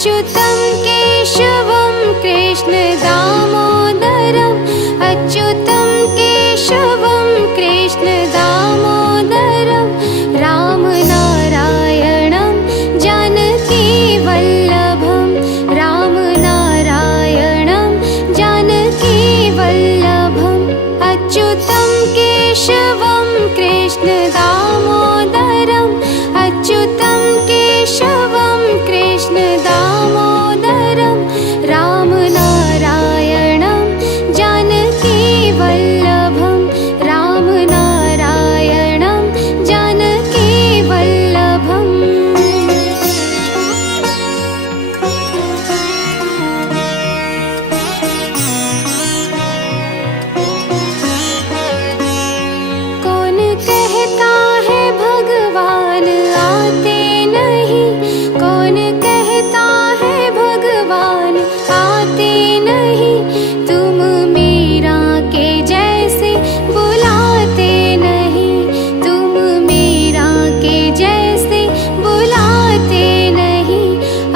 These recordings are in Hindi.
अच्युतं केशवं कृष्ण दामोदरम् अच्युतं केशवं कृष्ण दामोदरम् राम नारायणं जानकी वल्लभं राम नारायणं जानकी वल्लभम् अच्युतं केशवं कृष्ण दामोदरम् अच्युतं केशवं कृष्ण दामोदरम् राम नारायणं जानकी वल्लभं राम नारायणं जानकी वल्लभम् कौन कहता है भगवान आते नहीं कौन कहता है भगवान आते नहीं तुम मीरा के जैसे बुलाते नहीं तुम मीरा के जैसे बुलाते नहीं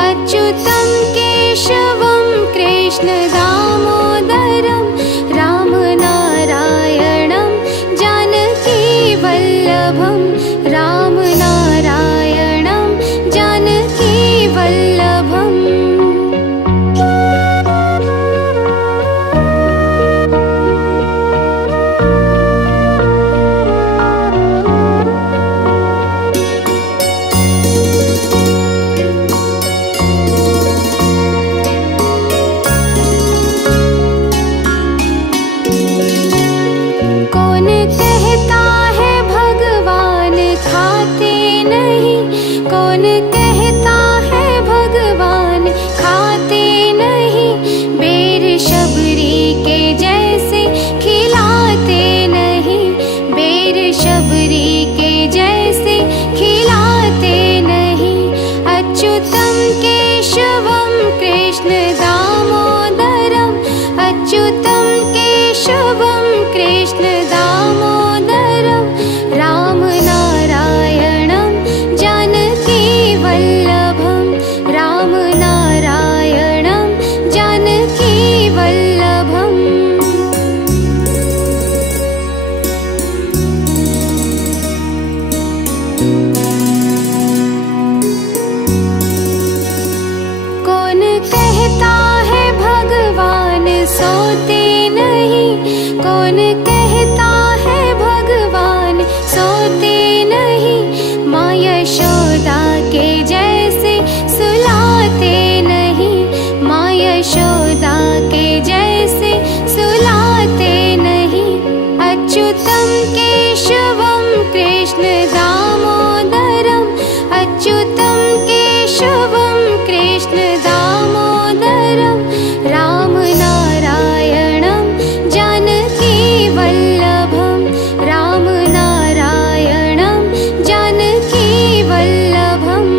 अच्युतं केशवं कृष्ण दामोदरम् राम नारायणं जानकी वल्लभं राम नारायणं जानकी वल्लभम् कौन कहता है भगवान खाते नहीं कौन कहता है भगवान खाते नहीं बेर शबरी के जैसे खिलाते नहीं बेर शबरी के जैसे खिलाते नहीं अच्युतं केशवं कृष्ण दामोदरम् अच्युतं केशवं कृष्ण दामोदरम् राम नारायणं जानकी वल्लभं राम नारायणं जानकी वल्लभम् कौन कहता है भगवान सोते नहीं कौन कहता है भगवान सोते नहीं माँ यशोदा के जैसे सुलाते नहीं माँ यशोदा के जैसे सुलाते नहीं अच्युतं केशवं कृष्ण दामोदरम् अच्युतं केशवं कृष्ण दामोदरम् राम नारायणं जानकी वल्लभं राम नारायणं जानकी वल्लभम्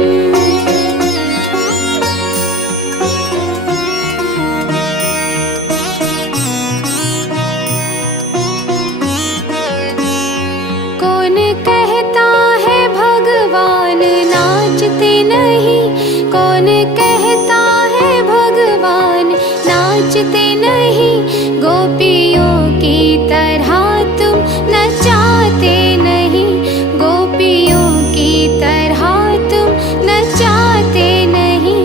कौन कहता है भगवान नाचते नहीं कौन कहता है भगवान नाचते नहीं गोपियों की तरह तुम नचाते नहीं गोपियों की तरह तुम नचाते नहीं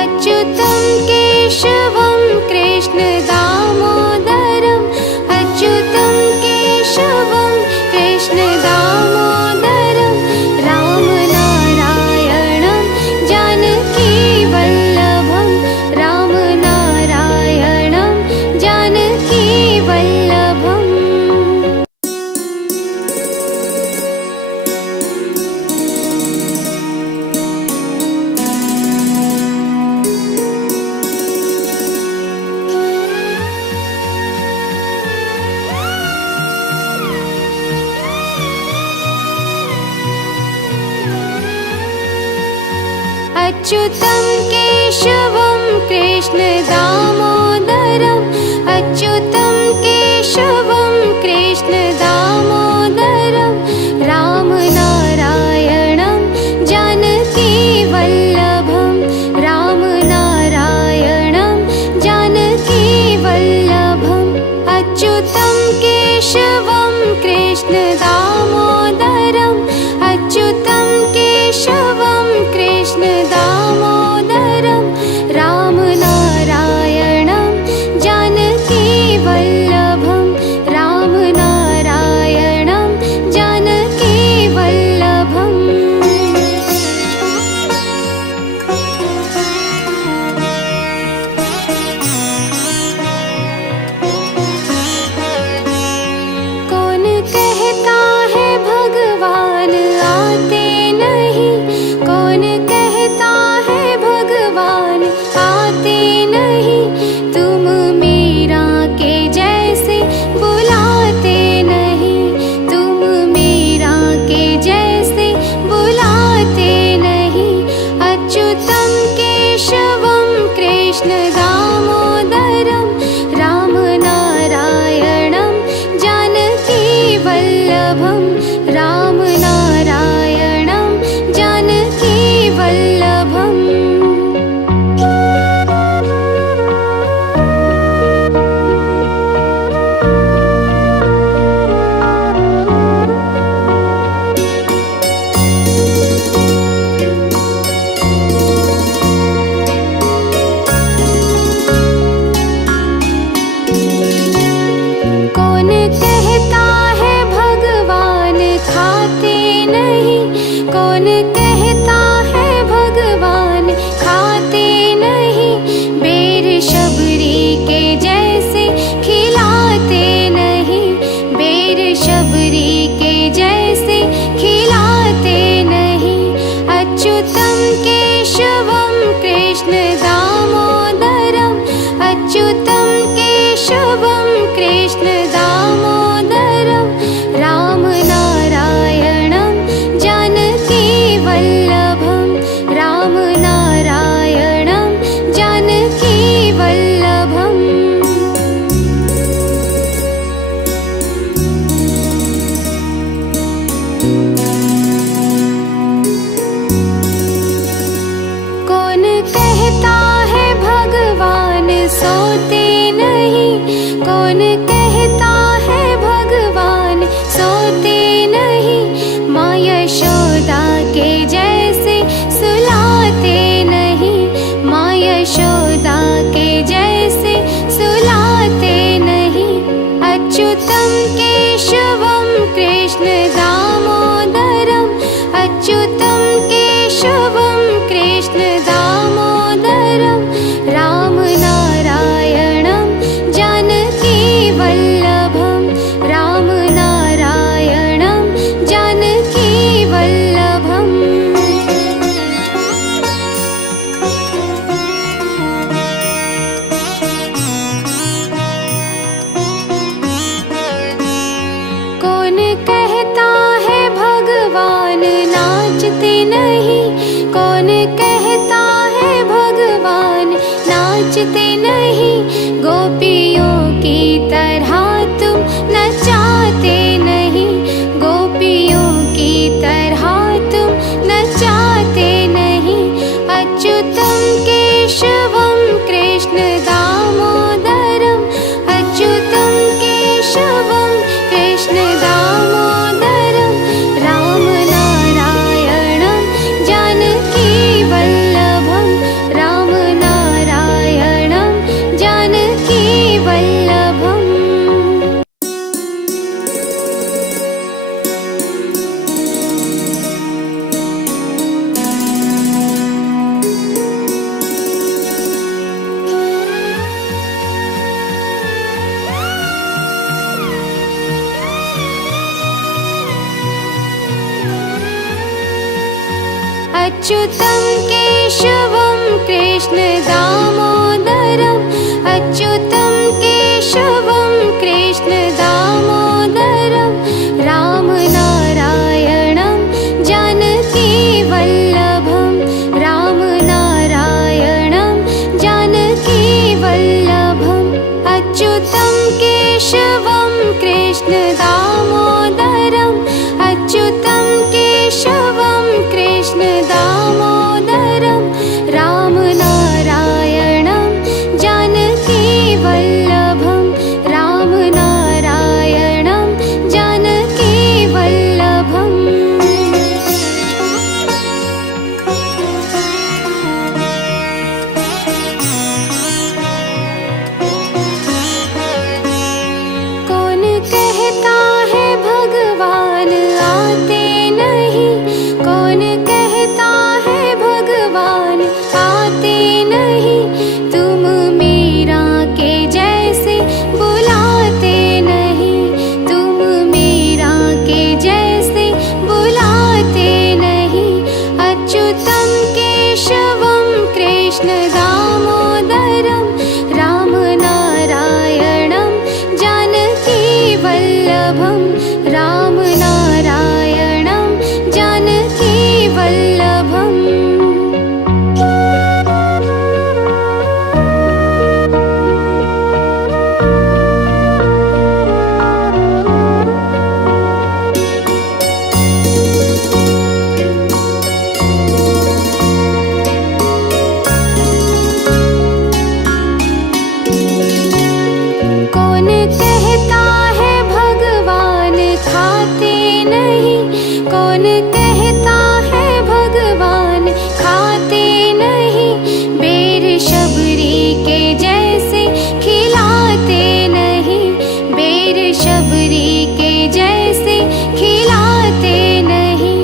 अच्युतं केशवं कृष्ण दामोदरम् अच्युतं केशवं कृष्ण दामोदरम् राम नारायणं जानकी वल्लभं राम नारायणं जानकी वल्लभम् अच्युतं केशवं कृष्ण दामोदरम् अच्युतं केशवं कृष्ण दामोदरम् राम नारायणं जानकी वल्लभं राम नारायणं वल्लभं रामनारायणं जानकीवल्लभम्। कौन कहता है भगवान खाते नहीं, कौन कहता है भगवान खाते नहीं, बेर शबरी के जैसे खिलाते नहीं, बेर शबरी के जैसे खिलाते नहीं। अच्युतं केशवं कृष्ण दामोदरम्, अच्युतं केशवं कृष्ण दामोदरं रामनारायणं जानकीवल्लभं, रामनारायणं जानकीवल्लभम्। कौन कहता है भगवान सोते नहीं, कौन कहता है भगवान सोते नहीं, माँ यशोदा के जैसे सुलाते नहीं, माँ यशोदा के जैसे सुलाते नहीं। अच्युतं केशवं कृष्ण दामोदरम्, अच्युतं केशवं कृष्ण दामोदरं रामनारायणं जानकीवल्लभं, रामनारायणं जानकीवल्लभम्। कौन कहता है भगवान नाचते नहीं, कौन कहता है भगवान नाचते नहीं, गोपियों की तरह तुम नचाते नहीं, गोपियों की तरह तुम नचाते नहीं। अच्युतं केशवं कृष्ण दामोदरम्, अच्युतं केशवं कृष्ण दामोदरं रामनारायणं जानकीवल्लभं, रामनारायणं जानकीवल्लभम्। अच्युतं केशवं कृष्ण दामोदरम्, अच्युतं केशवं कृष्ण दामोदरं रामनारायणं जानकीवल्लभं, रामनारायणं जानकीवल्लभम्। अच्युतं केशवं कृष्ण दामोदरम्, अच्युतं केशवं कृष्ण दामोदरं रामनारायणं जानकीवल्लभं, रामनारायणं जानकीवल्लभम्। कौन कहता है भगवान खाते नहीं, बेर शबरी के जैसे खिलाते नहीं, बेर शबरी के जैसे खिलाते नहीं।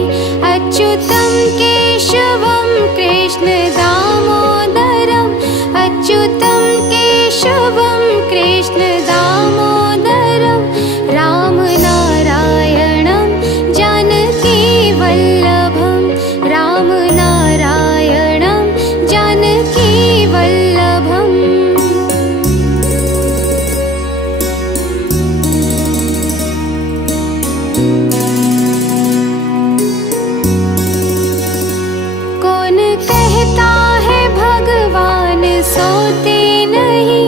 अच्युतं केशवं कृष्ण दामोदरम्, अच्युतं केशवं कृष्ण दामोदरम्, राम नारायणं जानकी वल्लभं, राम नारायणं जानकी वल्लभम्। कौन कहता है भगवान सोते नहीं,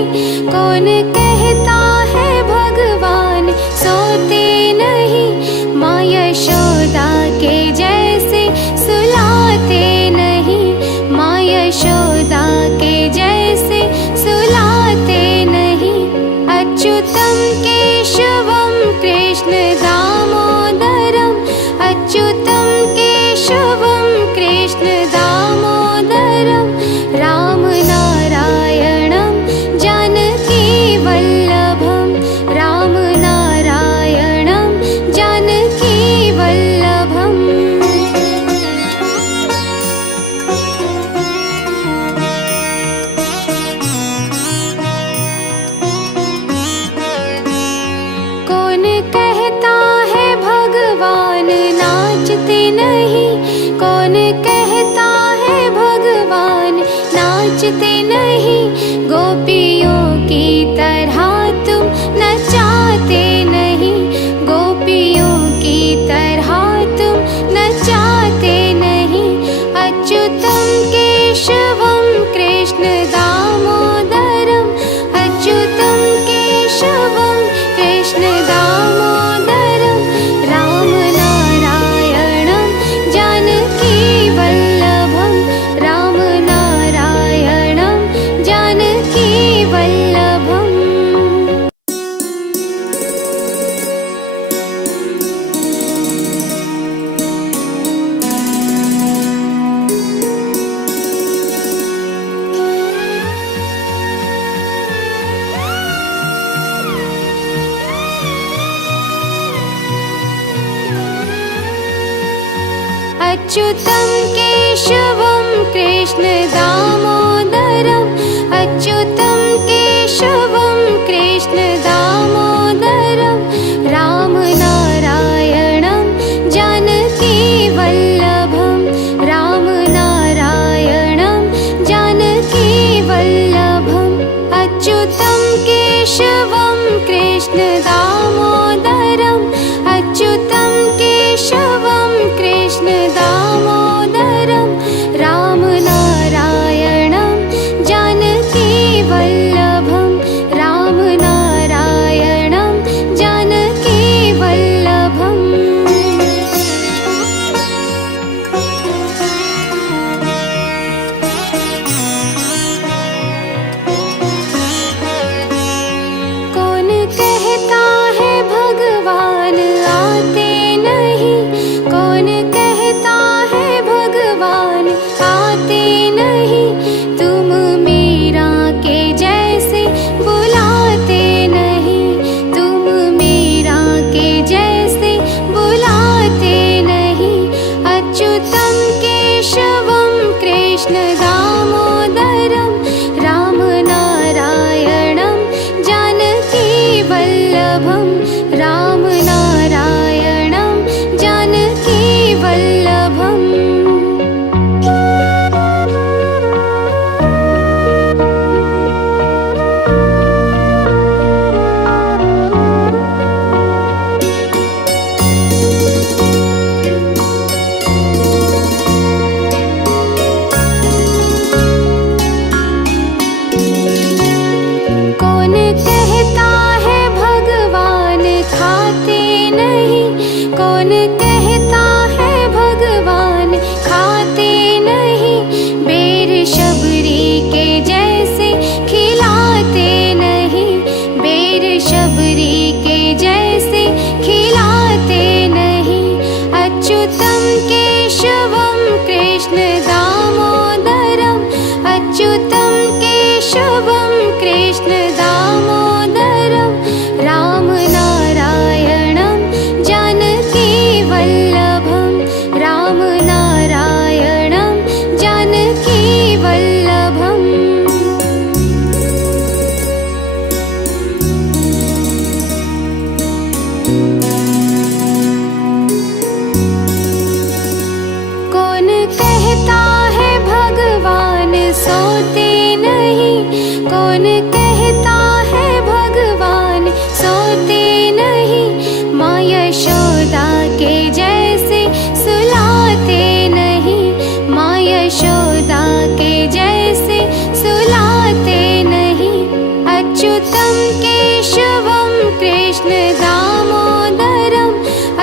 कौन कहता है भगवान सोते नहीं, माँ यशोदा के जैसे सुलाते नहीं, माँ यशोदा के जैसे सुलाते नहीं। अच्युतं केशवं कृष्ण दामोदरम्, अच्युतं केशवं कृष्ण दामोदरम्, राम नारायणं जानकी वल्लभं, राम नारायणं जानकी वल्लभम्। कौन कहता है भगवान नाचते नहीं, कौन कहता है भगवान नाचते नहीं, गोपियों की तरह तुम नचाते नहीं, गोपियों की तरह तुम नचाते नहीं। अच्युतं केशवं कृष्ण दामोदरम्, अच्युतं केशवं कृष्ण दामोदरम्, राम नारायणं जानकी वल्लभं, राम नारायणं जानकी वल्लभम्। अच्युतं केशवं कृष्ण दामोदरम्, अच्युतं केशवं कृष्ण दामोदरम्, राम नारायणं जानकी वल्लभं, राम नारायणं जानकी वल्लभम्। अच्युतं केशवं कृष्ण दामोदरम्, अच्युतं केशवं कृष्ण दामोदरम्, राम नारायणं जानकी वल्लभं, राम नारायणं जानकी वल्लभम्। कौन कहता है भगवान आते नहीं, कौन कहता है भगवान आते नहीं, तुम मीरा के जैसे बुलाते नहीं, तुम मीरा के जैसे बुलाते नहीं। अच्युतं केशवं कृष्ण दामोदरम्, राम नारायणं जानकी वल्लभं, राम नारायणं जानकी वल्लभम्। कौन कहता है भगवान खाते नहीं, कौन कहता है भगवान खाते नहीं, बेर शबरी के जैसे खिलाते नहीं, बेर शबरी के जैसे खिलाते नहीं। अच्युतं कौन कहता है भगवान सोते नहीं, माँ यशोदा के जैसे सुलाते नहीं, माँ यशोदा के जैसे सुलाते नहीं। अच्युतं केशवं कृष्ण दामोदरम,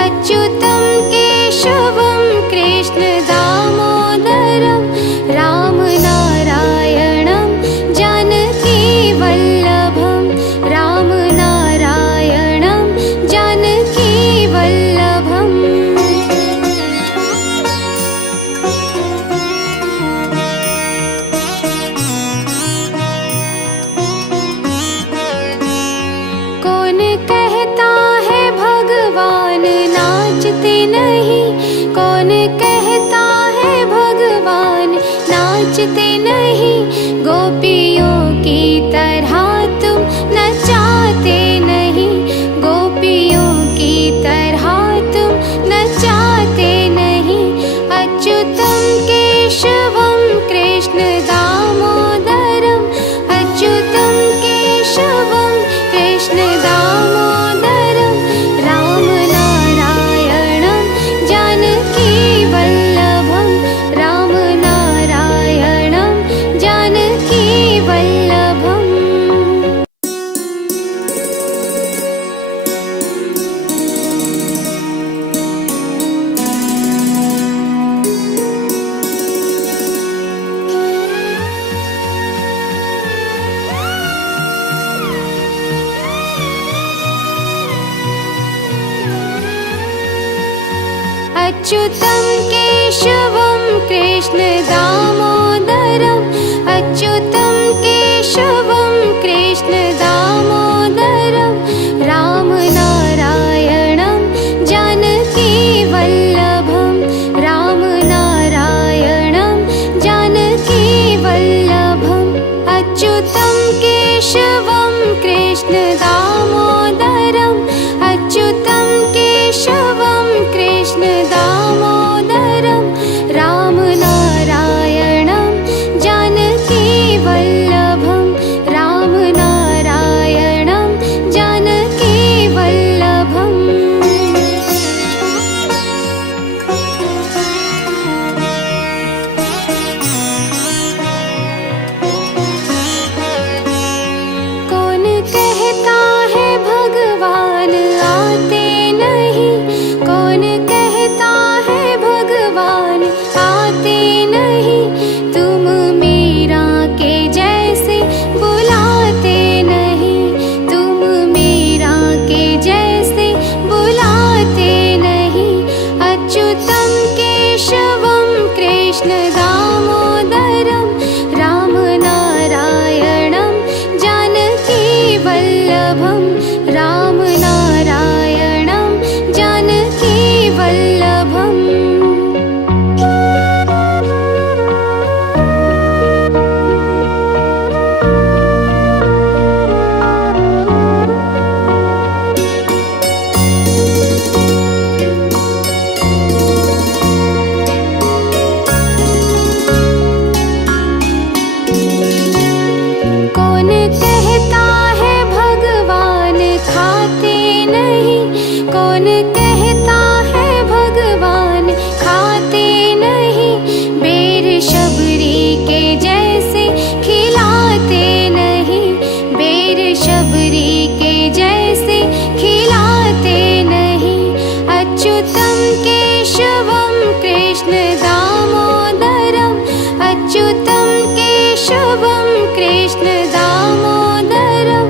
अच्युतं केशवं कृष्ण दामोदरम, राम नारायणं जानकी वल्लभं, राम नारायणं जानकी वल्लभम्। कौन कहता है भगवान नाचते नहीं, कौन कहता है भगवान नाचते नहीं, गोपियों की तरह तुम नचाते नहीं, गोपियों की तरह तुम नचाते नहीं। अच्युतं केशवं कृष्ण दामोदरम, अच्युतं केशवं कृष्ण दामोदरम, राम नारायणं जानकी वल्लभं, राम नारायणं जानकी वल्लभम्। अच्युतं केशवं कृष्ण दामोदरम, अच्युतं केशवं कृष्ण दामोदरम, राम नारायणं जानकी वल्लभं, राम नारायणं जानकी वल्लभम्। अच्युतं केशवं कृष्ण दामोदरम, अच्युतं केशवं कृष्ण दामोदरम, राम नारायणं जानकी वल्लभं, राम नारायणं जानकी वल्लभम्। कौन कहता है भगवान आते नहीं, कौन कहता है भगवान आते नहीं, तुम मीरा के जैसे बुलाते नहीं, तुम मीरा के जैसे बुलाते नहीं। अच्युतं केशवं कृष्ण दामोदरम, राम नारायणं जानकी वल्लभं, राम नारायणं जानकी वल्लभम्। कौन कहता है भगवान खाते नहीं, कौन कहता है भगवान खाते नहीं, बेर शबरी के जैसे खिलाते नहीं, बेर शबरी के जैसे खिलाते नहीं। अच्युतं केशवं कृष्ण दामोदरम, अच्युतं केशवं कृष्ण दामोदरम,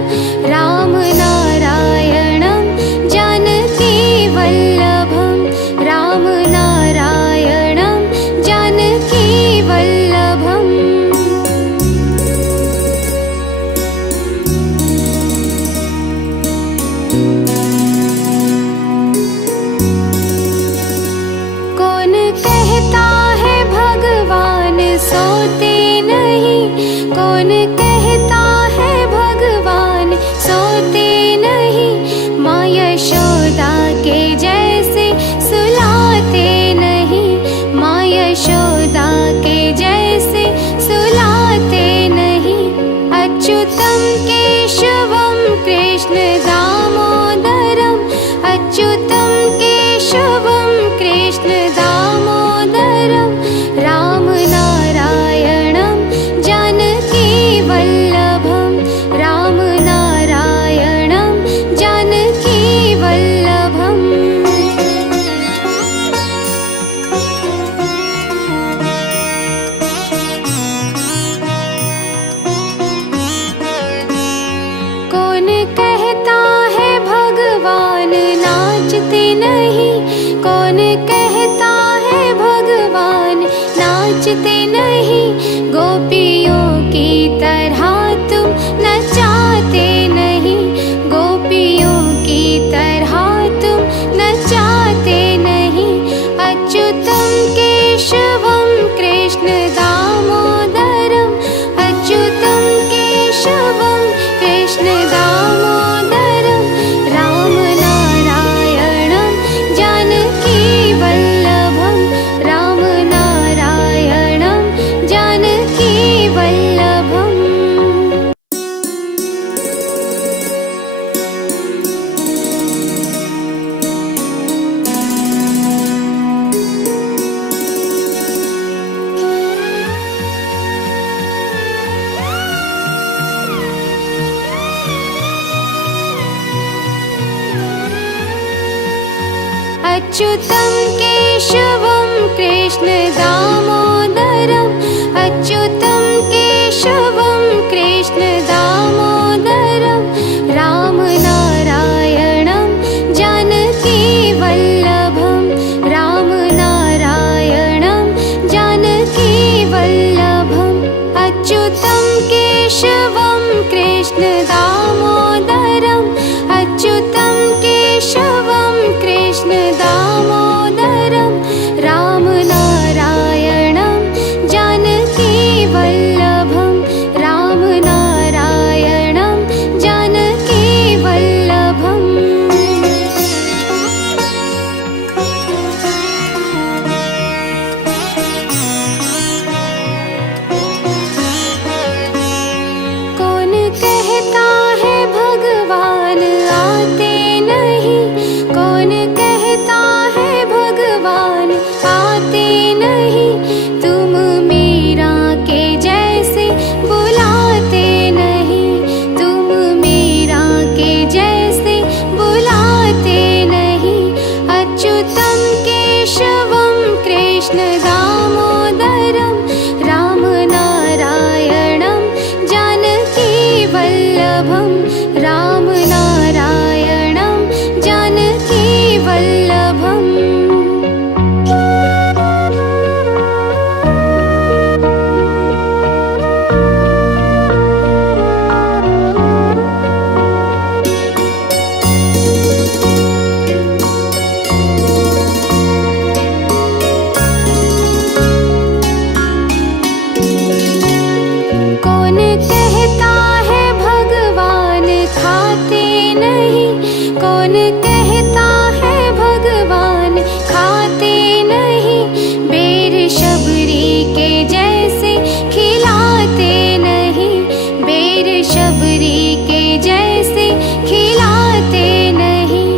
राम नारायणं जानकी वल्लभं, राम नारायणं जानकी वल्लभम्। कौन कहता है भगवान सोते नहीं, कौन कहता है भगवान सोते नहीं, माँ यशोदा के जैसे सुलाते नहीं, माँ यशोदा के जैसे सुलाते नहीं। अच्युतं नाचते नहीं, गोपियों की तरह तुम नचाते नहीं, गोपियों की तरह तुम नचाते नहीं। अच्युतं केशवं कृष्ण दामोदरम्, अच्युतं केशवं कृष्ण दामोदरम्, राम नारायणं जानकी वल्लभं, राम नारायणं जानकी वल्लभम्। अच्युतं केशवं कृष्ण दामोदरम्, अच्युतं केशवं कृष्ण दामोदरम्, राम नारायणं जानकी वल्लभं, राम नारायणं जानकी वल्लभम्। अच्युतं केशवं कृष्ण दामोदरम्, अच्युतं केशवं कृष्ण दामोदरम्, राम नारायणं जानकी वल्लभं, राम नारायणं जानकी वल्लभम्। कौन कहता है भगवान आते नहीं, कौन कहता है भगवान आते नहीं, तुम मीरा के जैसे बुलाते नहीं, तुम मीरा के जैसे बुलाते नहीं। अच्युतं केशवं कृष्ण दामोदरम्, राम नारायणं जानकी वल्लभं, राम नारायणं जानकी वल्लभम्। कौन कहता है भगवान खाते नहीं, कौन कहता है भगवान खाते नहीं, बेर शबरी के जैसे खिलाते नहीं, बेर शबरी के जैसे खिलाते नहीं।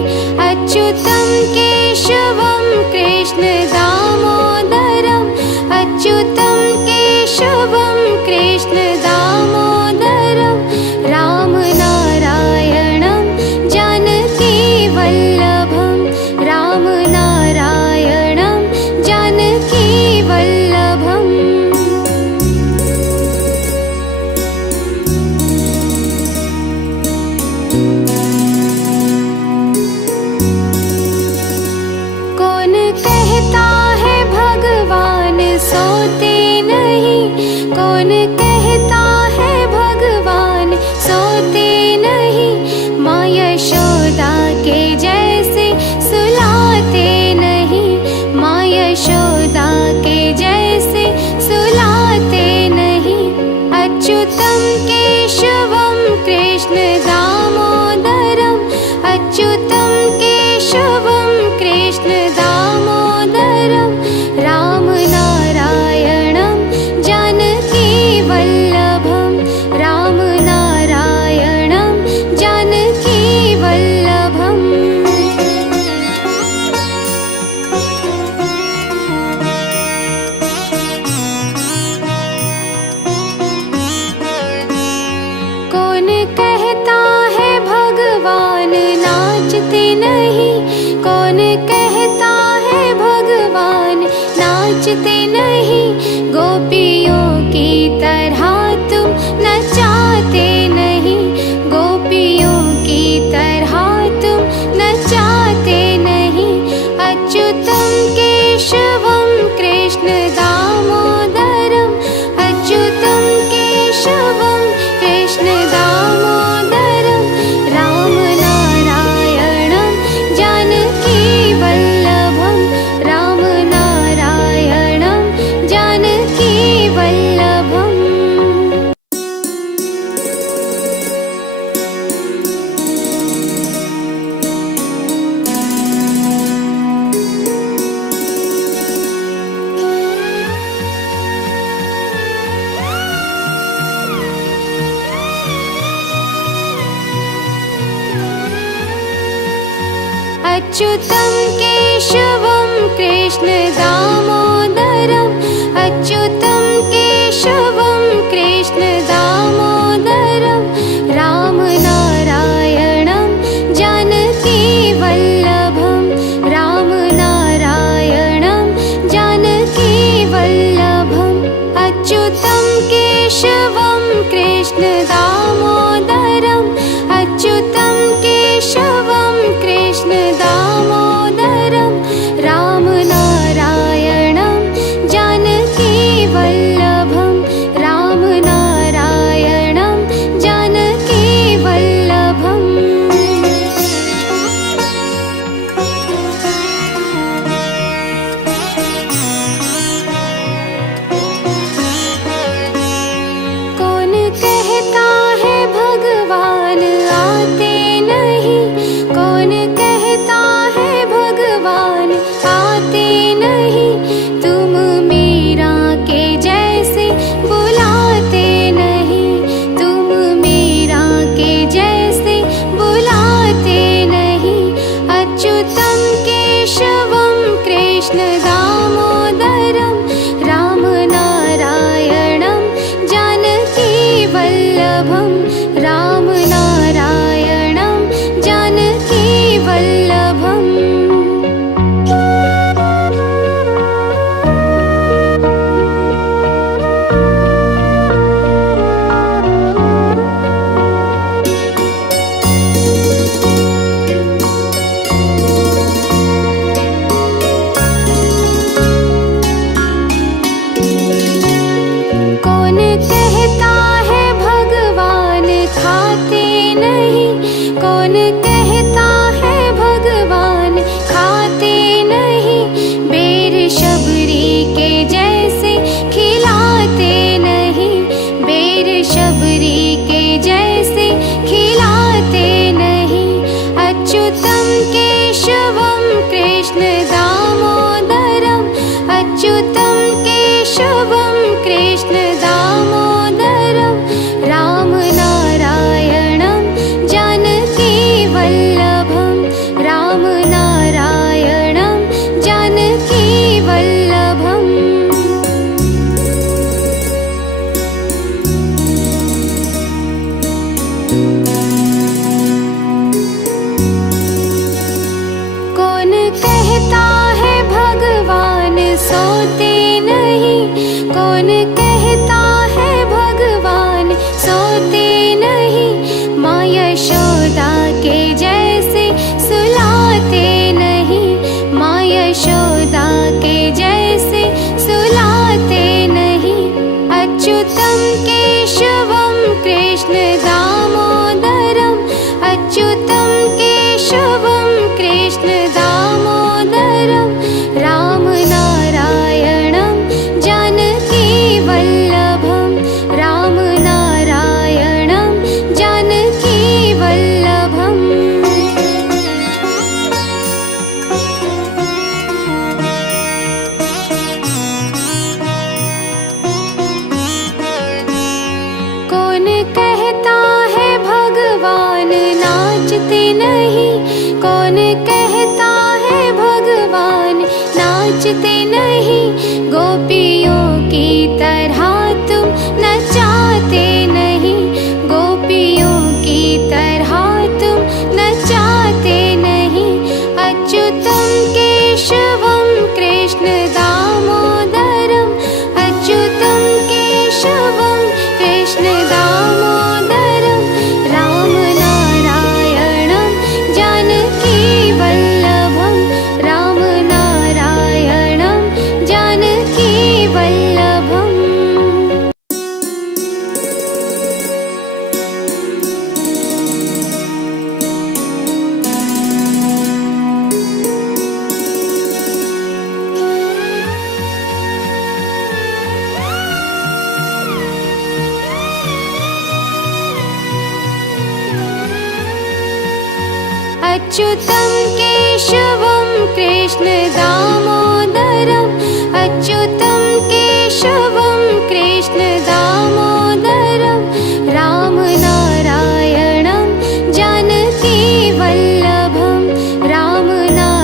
अच्युतं केशवं कृष्ण दामोदरम्, अच्युतं केशवं कृष्ण दामोदरम्, राम नारायणं जानकी वल्लभं, राम नारायणं जानकी वल्लभम्। कौन कहता है भगवान सोते नहीं, कौन कहता है भगवान सोते नहीं, माँ यशोदा के जैसे सुलाते नहीं, माँ यशोदा के जैसे सुलाते नहीं। अच्युतं केशवं कृष्ण दामोदरम्, अच्युतं केशवं कृष्ण दामोदरम्, राम नारायणं जानकी वल्लभं, राम नारायणं जानकी वल्लभम्। कौन कहता है भगवान नाचते नहीं, कौन कहता है भगवान नाचते नहीं, गोपियों की तरह तुम नचाते नहीं, गोपियों की तरह तुम नचाते नहीं। अच्युतं केशवं कृष्ण दामोदरम्, अच्युतं केशवं कृष्ण दामोदरम् अच्युतं केशवं कृष्ण दामोदरं राम नारायणं जानकी वल्लभं राम नारायणं जानकी वल्लभम् अच्युतं केशवं कृष्ण दामोदरम् अच्युतं केशवं कृष्ण दामोदरं राम नारायणं जानकी वल्लभं राम नारायणं जानकी वल्लभम् कौन कहता है भगवान आते नहीं कौन कहता है भगवान आते नहीं तुम मीरा के जैसे बुलाते नहीं तुम मीरा के जैसे बुलाते नहीं अच्युतं केशवं कृष्ण दामोदरं राम नारायणं जानकी वल्लभं राम नारायणं जानकी वल्लभम् कौन कहता है भगवान खाते नहीं कौन कहता है भगवान खाते नहीं बेर शबरी के जैसे खिलाते नहीं बेर शबरी के जैसे खिलाते नहीं अच्युतं केशवं कृष्ण दामोदरम् अच्युतं केशवं कृष्ण दामोदरं राम नारायणं जानकी वल्लभं राम नारायणं जानकी वल्लभम् कौन कहता है भगवान सोते नहीं कौन कहता है भगवान सोते नहीं माँ यशोदा के जैसे सुलाते नहीं माँ यशोदा के जैसे सुलाते नहीं अच्युतं केशवं कृष्ण दामोदरम् अच्युतं केशवं कृष्ण दामोदरं राम नारायणं जानकी वल्लभं राम नारायणं जानकी वल्लभम् कौन कहता है भगवान नाचते नहीं कौन कहता है भगवान नाचते नहीं गोपियों की तरह तुम नचाते नहीं गोपियों की तरह तुम नचाते नहीं अच्युतं केशवं कृष्ण दामोदरम् अच्युतं केशवं कृष्ण दामोदरं राम नारायणं जानकी वल्लभं राम नारायणं जानकी वल्लभम् अच्युतं केशवं कृष्ण दामोदरम् अच्युतं केशवं कृष्ण दामोदरं राम नारायणं जानकी वल्लभं राम नारायणं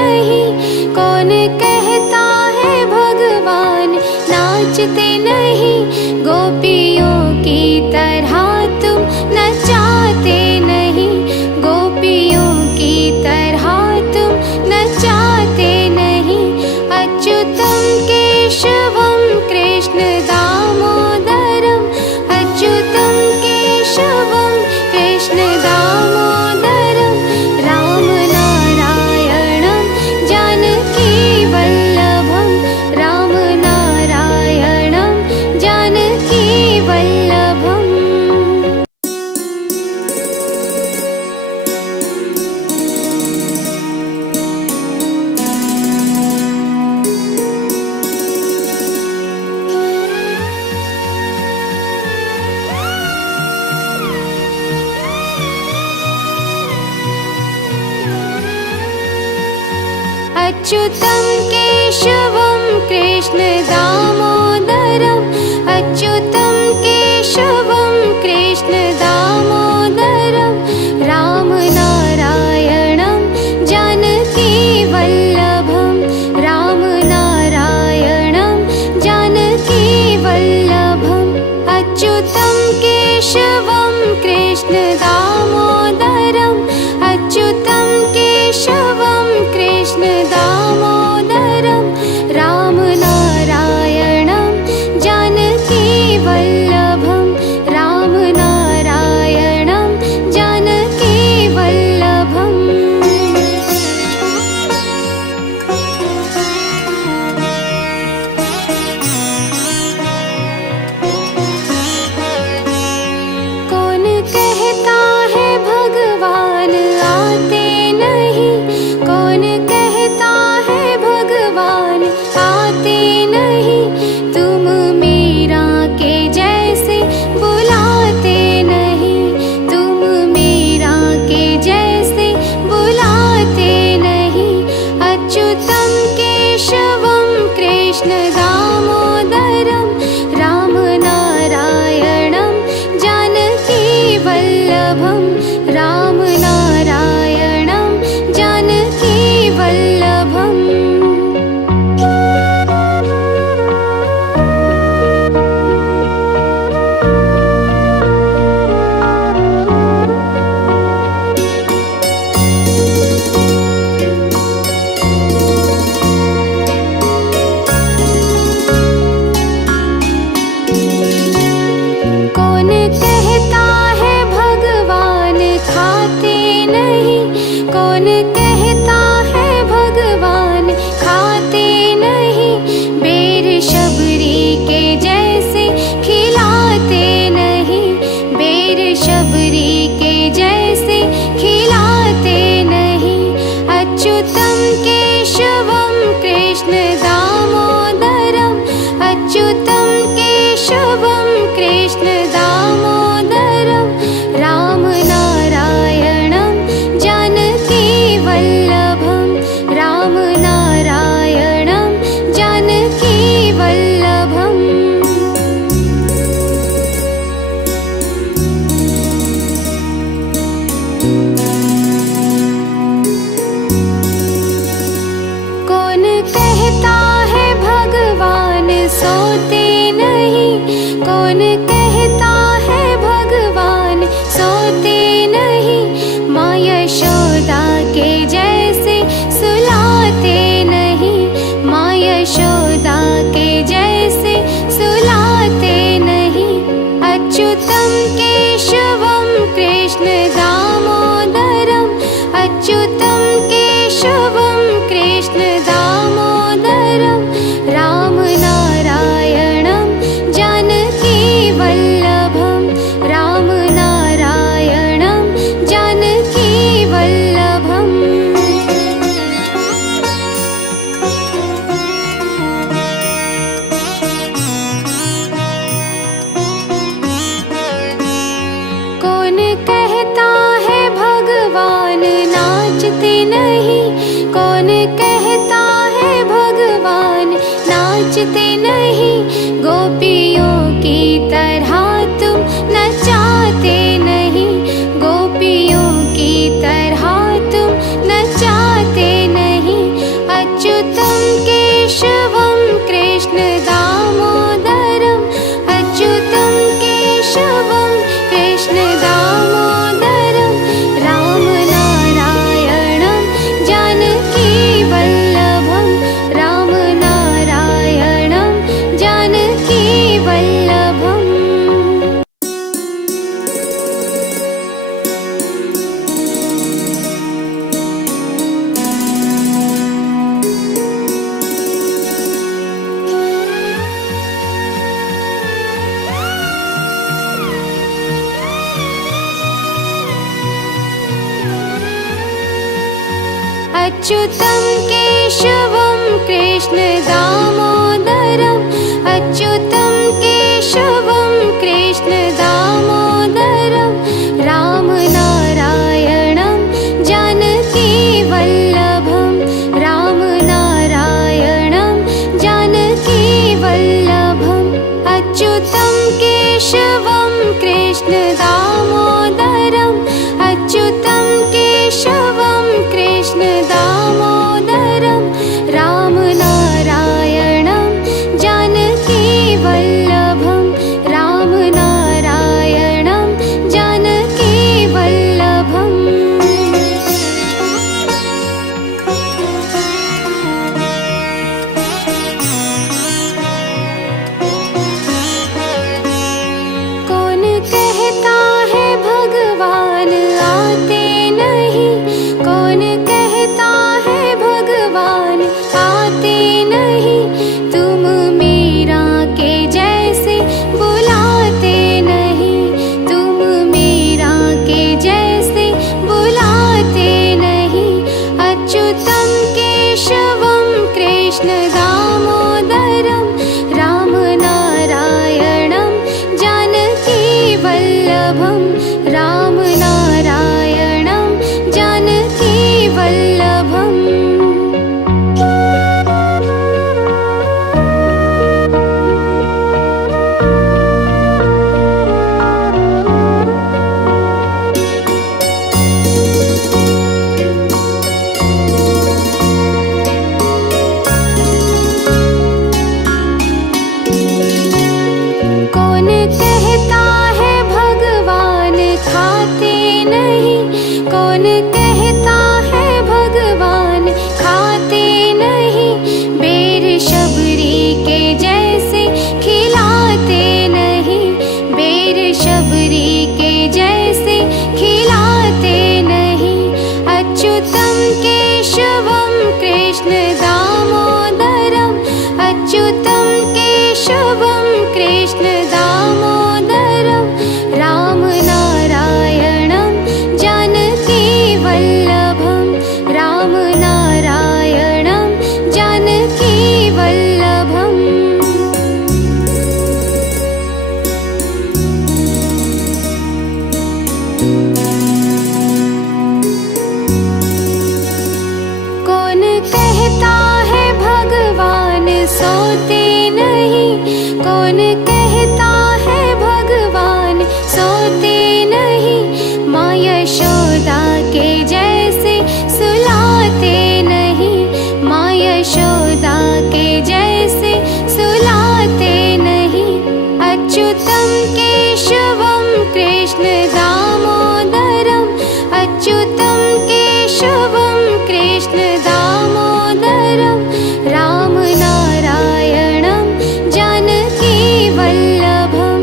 नहीं, कौन कहता है भगवान नाचते नहीं। गोपियों की तरह तुम नचाते नहीं, गोपियों की तरह तुम नचाते नहीं। अच्युतं केशवं कृष्ण दामोदरम्, अच्युतं केशवं कृष्ण दामोदरम्, राम नारायणं जानकी वल्लभं, राम नारायणं जानकी वल्लभम्। अच्युतं केशवं कृष्ण दामोदरम्, अच्युतं केशवं कृष्ण दामोदरम्, राम नारायणं जानकी वल्लभं, राम नारायणं जानकी वल्लभम्। अच्युतं केशवं कृष्ण दामोदरम्, अच्युतं केशवं कृष्ण दामोदरम्, राम नारायणं जानकी वल्लभं, राम नारायणं जानकी वल्लभम्। कौन कहता है भगवान आते नहीं, कौन कहता है भगवान आते नहीं। तुम मीरा के जैसे बुलाते नहीं, तुम मीरा के जैसे बुलाते नहीं। अच्युतं केशवं कृष्ण दामोदरम्, राम नारायणं जानकी वल्लभं, राम नारायणं जानकी वल्लभम्। कौन कहता है भगवान खाते नहीं, कौन कहता है भगवान खाते नहीं। बेर शबरी के जैसे खिलाते नहीं, बेर शबरी के जैसे खिलाते नहीं। अच्युतं केशवं कृष्ण दामोदरम्, अच्युतं केशवं कृष्ण दामोदरम्, राम नारायणं जानकी वल्लभं, राम नारायणं जानकी वल्लभम्। कौन कहता है भगवान सोते नहीं, कौन कहता अच्युतं केशवं कृष्ण दामोदरम् अच्युतं केशवं कृष्ण दामोदरं रामनारायणं जानकीवल्लभं रामनारायणं जानकीवल्लभम् अच्युतं केशवं कृष्ण दामोदरम् अच्युतं केशवं कृष्ण दामोदरं रामनारायणं जानकीवल्लभं रामनारायणं जानकीवल्लभम् कौन कहता है भगवान आते नहीं कौन कहता है भगवान आते नहीं तुम मीरा के जैसे बुलाते नहीं तुम मीरा के जैसे बुलाते नहीं अच्युतं केशवं कृष्ण दामोदरं रामनारायणं जानकीवल्लभं रामनारायणं जानकीवल्लभम् कौन कहता है भगवान खाते नहीं कौन कहता है भगवान खाते नहीं बेर शबरी के जैसे खिलाते नहीं बेर शबरी के जैसे खिलाते नहीं अच्युतं केशवं कृष्ण दामोदरम् अच्युतं केशवं कृष्ण दामोदरं रामनारायणं जानकीवल्लभं रामनारायणं जानकीवल्लभम् कौन कहता है भगवान सोते नहीं कौन कहता है भगवान सोते नहीं माँ यशोदा के जैसे सुलाते नहीं माँ यशोदा के जैसे सुलाते नहीं अच्युतं केशवं कृष्ण दामोदरम् अच्युतं केशवं कृष्ण दामोदरं रामनारायणं जानकीवल्लभं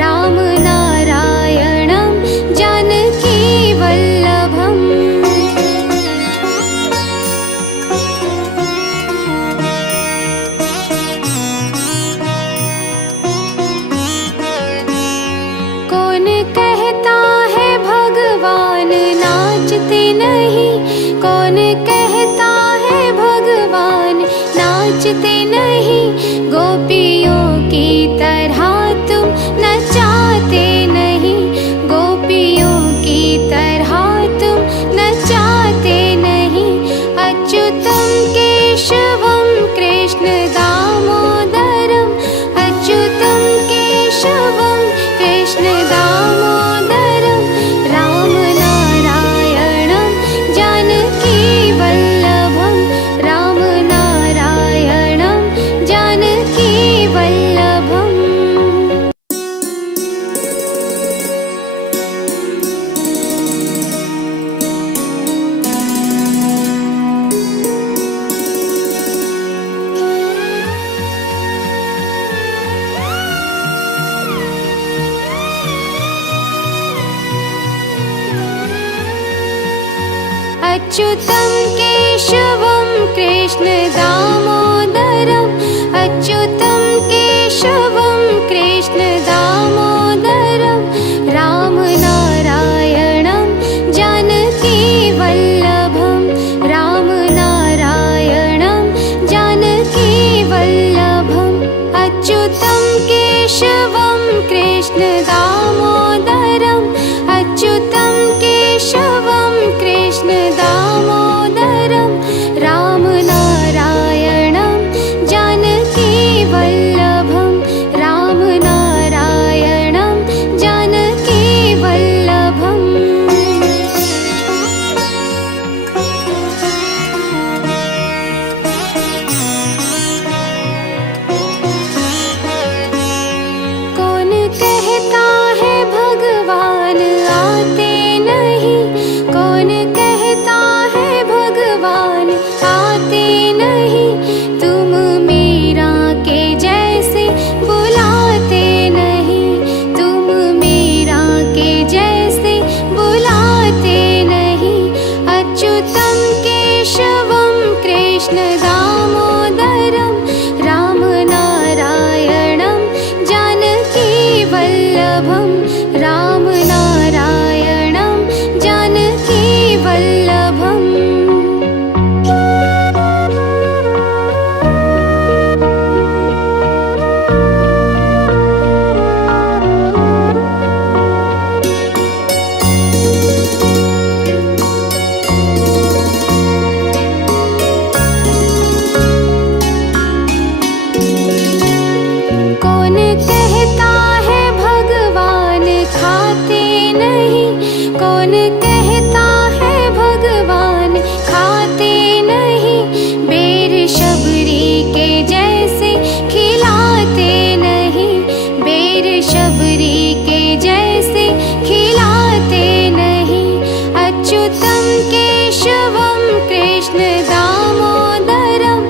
रामनारायणं जानकीवल्लभम् कौन कहता है भगवान नाचते नहीं कौन कहता है भगवान नाचते नहीं गोपियों की तरह तुम नचाते नहीं गोपियों की तरह तुम नचाते नहीं अच्युतं केशवं कृष्ण दामोदरम् अच्युतं केशवं कृष्ण दामोदरं रामनारायणं जानकीवल्लभं रामनारायणं जानकीवल्लभम् अच्युतं केशवं कृष्ण दामोदरम् अच्युतं केशवं कृष्ण दामोदरं रामनारायणं जानकीवल्लभं रामनारायणं दामोदरम् अच्युतं केशवं कृष्ण दामोदरं रामनारायणं जानकीवल्लभं रामनारायणं जानकीवल्लभम् कौन कहता है भगवान आते नहीं, कौन कहता है भगवान आते नहीं, तुम मीरा के जैसे बुलाते नहीं, तुम मीरा के जैसे बुलाते नहीं। अच्युतं केशवं कृष्ण दामोदरं रामनारायणं जानकीवल्लभं रामनारायणं जानकीवल्लभम् कौन कहता है भगवान खाते नहीं, कौन कहता है भगवान खाते नहीं, बेर शबरी के जैसे खिलाते नहीं, बेर शबरी के जैसे खिलाते नहीं। अच्युतं केशवं कृष्ण दामोदरम्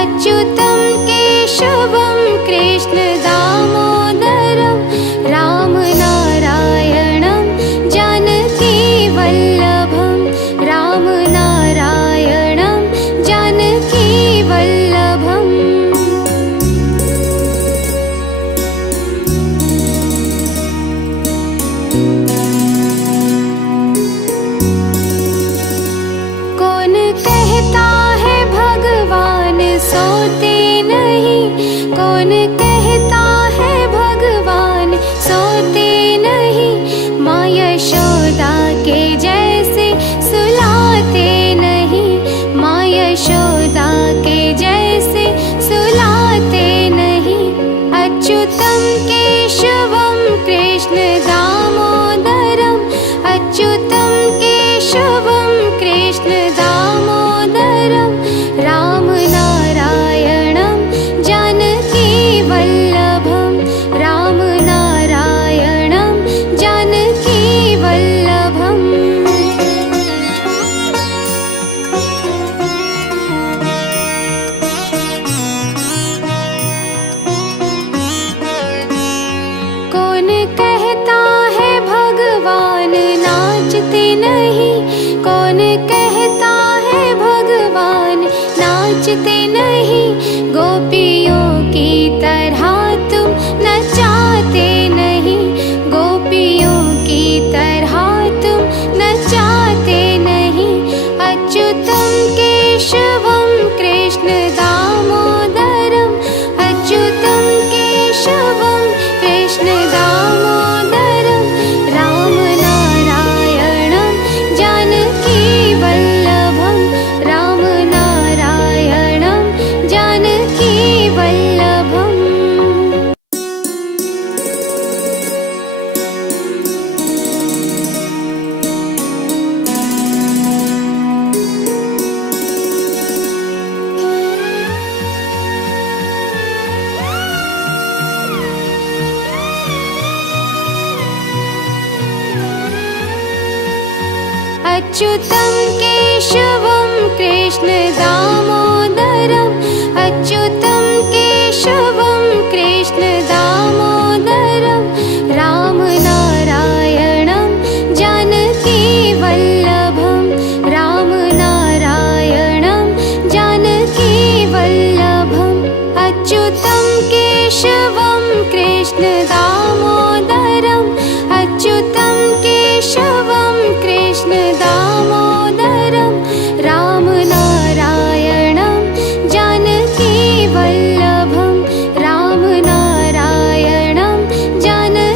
अच्युतं केशवं कृष्ण दामोदरं रामनारायणं जानकीवल्लभं रामनारायणं जानकीवल्लभम् कौन कहता है भगवान सोते नहीं, कौन कहता है भगवान सोते नहीं, माँ यशोदा के जैसे सुलाते नहीं, माँ यशोदा के जैसे सुलाते नहीं। अच्युतं केशवं कृष्ण दामोदरम् अच्युतं केशवं कृष्ण दामोदरं रामनारायणं जानकीवल्लभं रामनारायणं जानकीवल्लभम् कौन कहता है भगवान नाचते नहीं, कौन कहता है भगवान नाचते नहीं, गोपियों की तरह तुम नचाते नहीं, गोपियों की तरह तुम नचाते नहीं। अच्युतं केशवं कृष्ण दामोदरम् अच्युतं केशवं कृष्ण दामोदरं रामनारायणं जानकीवल्लभं रामनारायणं जानकीवल्लभम् अच्युतं केशवं कृष्ण दामोदरम् अच्युतं केशवं कृष्ण दामोदरं रामनारायणं जानकीवल्लभं रामनारायणं जानकीवल्लभम् अच्युतं केशवं कृष्ण दामोदरम् अच्युतं केशवं कृष्ण दामोदरं रामनारायणं जानकीवल्लभं रामनारायणं जानकीवल्लभम्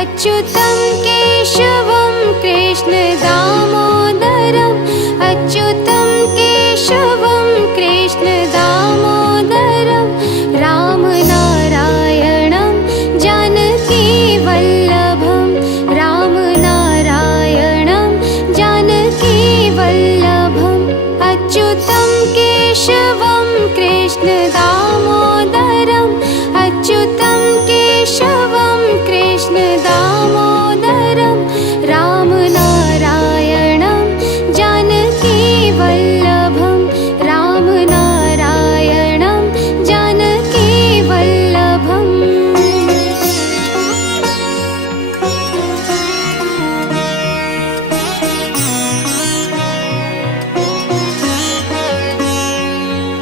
अच्युतं केशवं कृष्णदामोदरम् अच्युतं केशवं कृष्णदामोदरम् रामनारायणं जानकीवल्लभं रामनारायणं जानकीवल्लभम् अच्युतं केशवं कृष्णदामोदरम् अच्युतं केशवं कृष्णदामोदरम् रामनारायणं जानकीवल्लभं रामनारायणं जानकीवल्लभम्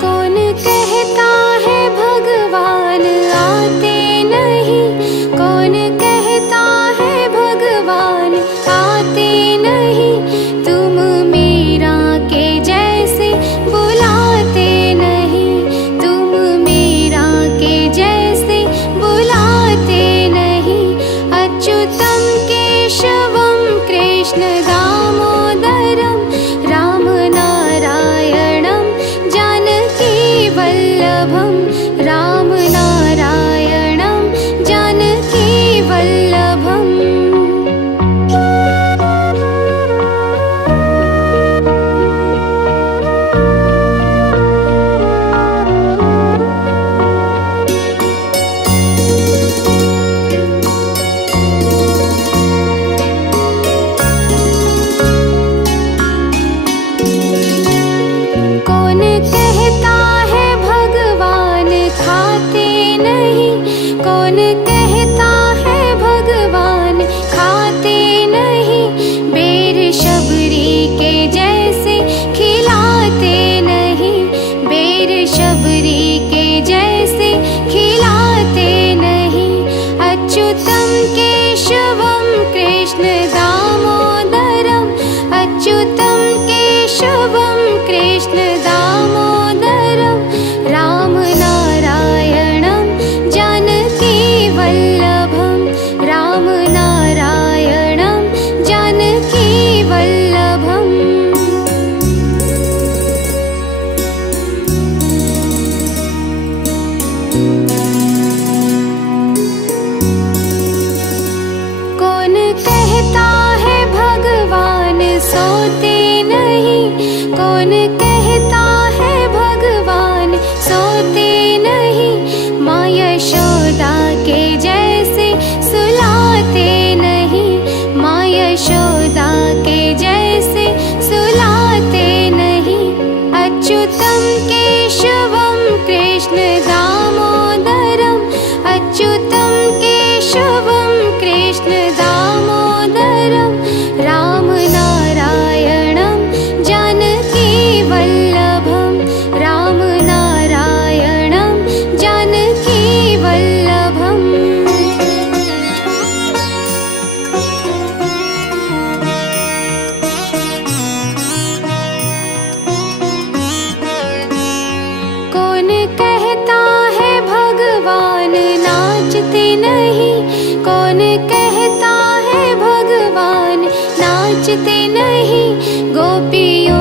कौन कहता है भगवान आते नहीं कौन कहता है भगवान आते नहीं तुम मीरा के जैसे बुलाते नहीं तुम मीरा के जैसे बुलाते नहीं अच्युतं केशवं कृष्णदामोदरम् रामनारायणं जानकीवल्लभं रामनारायणं जानकीवल्लभम् कौन कहता है भगवान खाते नहीं कौन कहता है भगवान खाते नहीं बेर शबरी के जैसे खिलाते नहीं बेर शबरी के जैसे खिलाते नहीं अच्युतं केशवं कृष्णदामोदरम् अच्युतं केशवं कृष्णदामोदरम् रामनारायणं जानकीवल्लभं रामनारायणं जानकीवल्लभम् कौन कहता है भगवान सोते नहीं कौन कहता है भगवान सोते नहीं माँ यशोदा के जैसे सुलाते नहीं माँ यशोदा के जैसे सुलाते नहीं अच्युतं केशवं कृष्णदामोदरम् अच्युतं केशवं कृष्णदामोदरम् रामनारायणं जानकीवल्लभं रामनारायणं जानकीवल्लभम् कौन कहता है भगवान नाचते नहीं कौन कहता है भगवान नाचते नहीं गोपियों